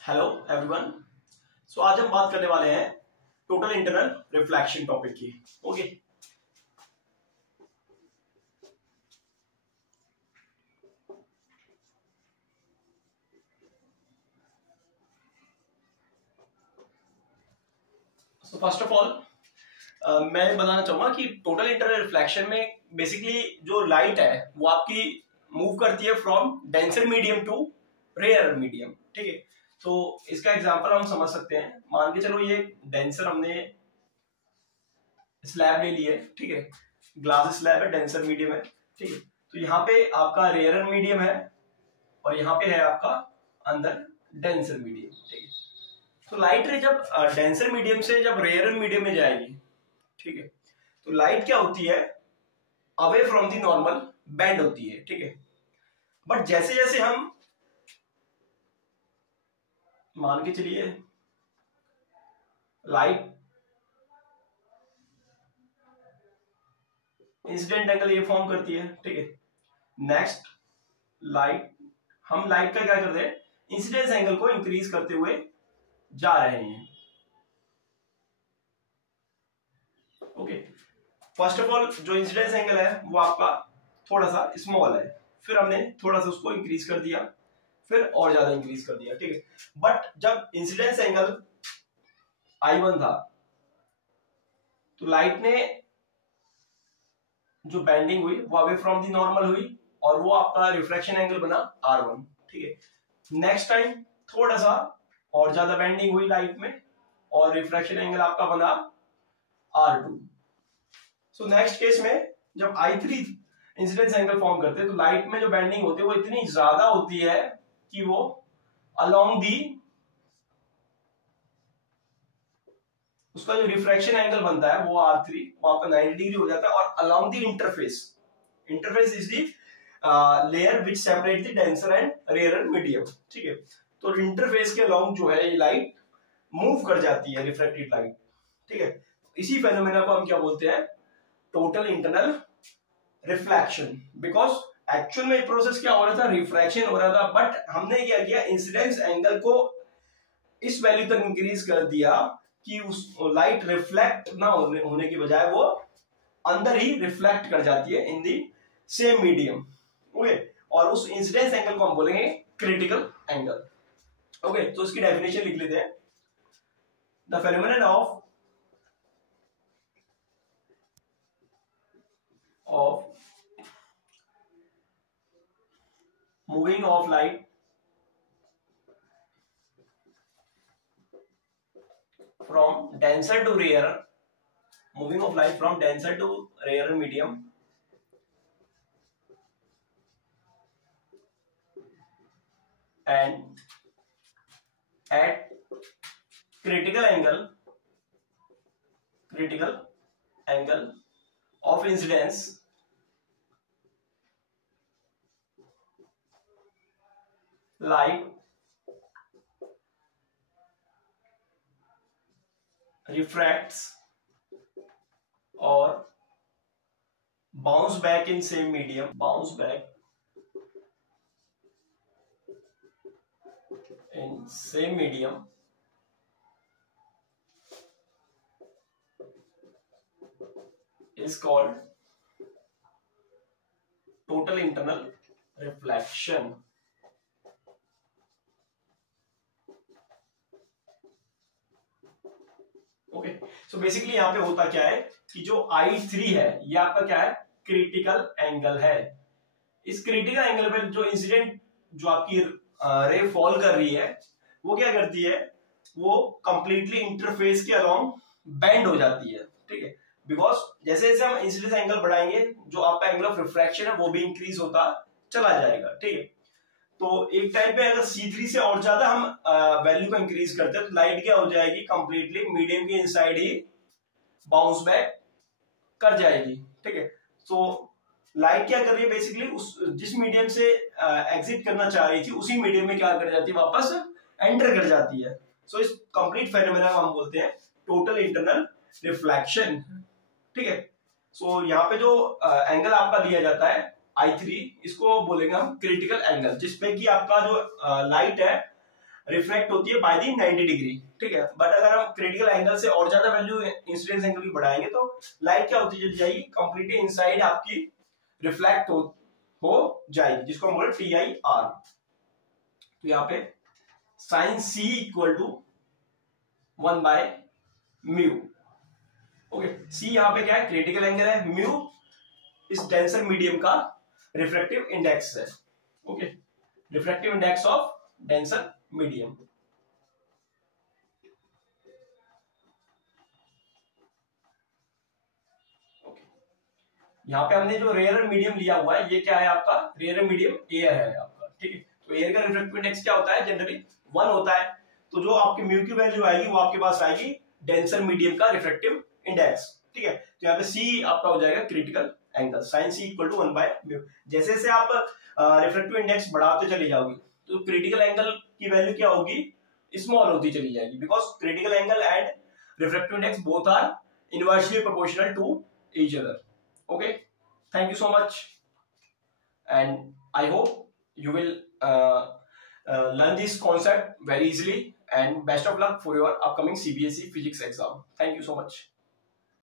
Hello everyone. सो आज हम बात करने वाले हैं टोटल इंटरनल रिफ्लेक्शन टॉपिक की। Okay, so first of all मैं बताना चाहूंगा कि टोटल इंटरनल रिफ्लेक्शन में बेसिकली जो लाइट है वो आपकी मूव करती है from denser medium to rare medium. ठीक है, तो इसका एग्जांपल हम समझ सकते हैं। मान के चलो ये डेंसर हमने स्लैब ले ली है, ठीक है, ग्लास स्लैब है, डेंसर मीडियम है, ठीक है। तो यहाँ पे आपका रेयर मीडियम है और यहाँ पे है आपका अंदर डेंसर मीडियम, ठीक है। तो लाइट रे जब डेंसर मीडियम से जब रेयर मीडियम में जाएगी, ठीक है, तो लाइट क्या होती है, away from the normal bend होती है, ठीक है। बट जैसे जैसे हम मान के चलिए लाइट इंसिडेंट एंगल ये फॉर्म करती है, ठीक है। नेक्स्ट हम लाइट का क्या करते हैं, इंसिडेंस एंगल को इंक्रीज करते हुए जा रहे हैं। ओके, फर्स्ट ऑफ ऑल जो इंसिडेंस एंगल है वो आपका थोड़ा सा स्मॉल है, फिर हमने थोड़ा सा उसको इंक्रीज कर दिया, फिर और ज्यादा इंक्रीज कर दिया, ठीक है। बट जब इंसिडेंस एंगल I1 था तो लाइट ने जो बेंडिंग हुई वो अवे फ्रॉम दी नॉर्मल हुई और वो आपका रिफ्रैक्शन एंगल बना R1, ठीक है। नेक्स्ट टाइम थोड़ा सा और ज्यादा बेंडिंग हुई लाइट में और रिफ्रैक्शन एंगल आपका बना R2। सो नेक्स्ट केस में जब I3 इंसिडेंस एंगल फॉर्म करते हैं तो लाइट में जो बेंडिंग होती है वो इतनी ज्यादा होती है कि वो अलोंग दी उसका जो रिफ्रैक्शन एंगल बनता है वो R3 वो आपका 90 डिग्री हो जाता है और along the interface is the layer which separate the denser and rare medium, ठीक है। तो इंटरफेस के अलोंग जो है ये लाइट मूव कर जाती है, रिफ्रैक्टेड लाइट, ठीक है। इसी फेनोमेना को हम क्या बोलते हैं, total internal reflection. Because actual में प्रोसेस क्या हो रहा था, रिफ्रैक्शन हो रहा था, बट हमने क्या किया, इंसिडेंस एंगल को इस वैल्यू तक इंक्रीज कर दिया कि उस लाइट रिफ्लेक्ट ना होने की बजाय वो अंदर ही रिफ्लेक्ट कर जाती है इन दी सेम मीडियम। ओके, और उस इंसिडेंस एंगल को हम बोलेंगे क्रिटिकल एंगल। ओके, तो इसकी डेफिनेशन लिख लेते हैं। The phenomenon of moving of light from denser to rarer, moving of light from denser to rarer medium and at critical angle of incidence light refracts or bounce back in same medium, is called total internal reflection. Okay, so basically यहाँ पे होता क्या है कि जो I3 है ये आपका क्या है, क्रिटिकल एंगल है। इस क्रिटिकल एंगल पे जो इंसिडेंट जो आपकी रे फॉल कर रही है वो क्या करती है, वो कंप्लीटली इंटरफेस के अलोंग बेंड हो जाती है, ठीक है। बिकॉज जैसे जैसे हम इंसिडेंस एंगल बढ़ाएंगे जो आपका एंगल ऑफ रिफ्रैक्शन है वो भी इंक्रीज होता चला जाएगा, ठीक है। तो एक टाइम पे अगर C3 से और ज्यादा हम वैल्यू को इंक्रीज करते हैं तो लाइट क्या हो जाएगी, कंप्लीटली मीडियम के इनसाइड ही बाउंस बैक कर जाएगी, ठीक है। तो लाइट क्या कर रही है, बेसिकली उस जिस मीडियम से एग्जिट करना चाह रही थी उसी मीडियम में क्या कर जाती है, वापस एंटर कर जाती है। सो इस कंप्लीट फेनोमेना को हम बोलते हैं टोटल इंटरनल रिफ्लेक्शन, ठीक है। सो यहाँ पे जो एंगल आपका लिया जाता है I3, इसको बोलेंगे हम क्रिटिकल एंगल, जिसमें कि आपका जो लाइट है रिफ्लेक्ट होती है बाय दी 90 डिग्री, ठीक है। बट अगर हम क्रिटिकल एंगल से और ज्यादा वैल्यू इंसिडेंस एंगल की बढ़ाएंगे तो लाइट क्या होती चली जाएगी, कंप्लीटली इनसाइड आपकी रिफ्लेक्ट हो जाएगी, जिसको हम बोले TIR। तो यहाँ पे sine C equal to 1/μ। Okay, C यहाँ पे क्या है, क्रिटिकल एंगल है, म्यू इस डेंसर मीडियम का रिफ्रैक्टिव इंडेक्स है। Okay, refractive index of denser medium. यहाँ पे हमने जो रेयर मीडियम लिया हुआ है, ये क्या है आपका, रेयर मीडियम एयर है आपका, ठीक है। तो एयर का रिफ्रैक्टिव इंडेक्स क्या होता है, जनरली 1 होता है। तो जो आपकी म्यू की वैल्यू आएगी वो आपके पास आएगी डेंसर मीडियम का रिफ्रैक्टिव इंडेक्स, ठीक है। तो यहाँ पे C आपका हो जाएगा critical angle, sine C equal to 1/μ। जैसे जैसे आप रिफ्रैक्टिव इंडेक्स बढ़ाते चले जाओगे तो क्रिटिकल एंगल की वैल्यू क्या होगी, स्मॉल होती चली जाएगी, because critical angle and refractive index both are inversely proportional to each other. Okay, thank you so much, and I hope you will learn this concept very easily, and best of luck for your upcoming CBSE physics exam. Thank you so much.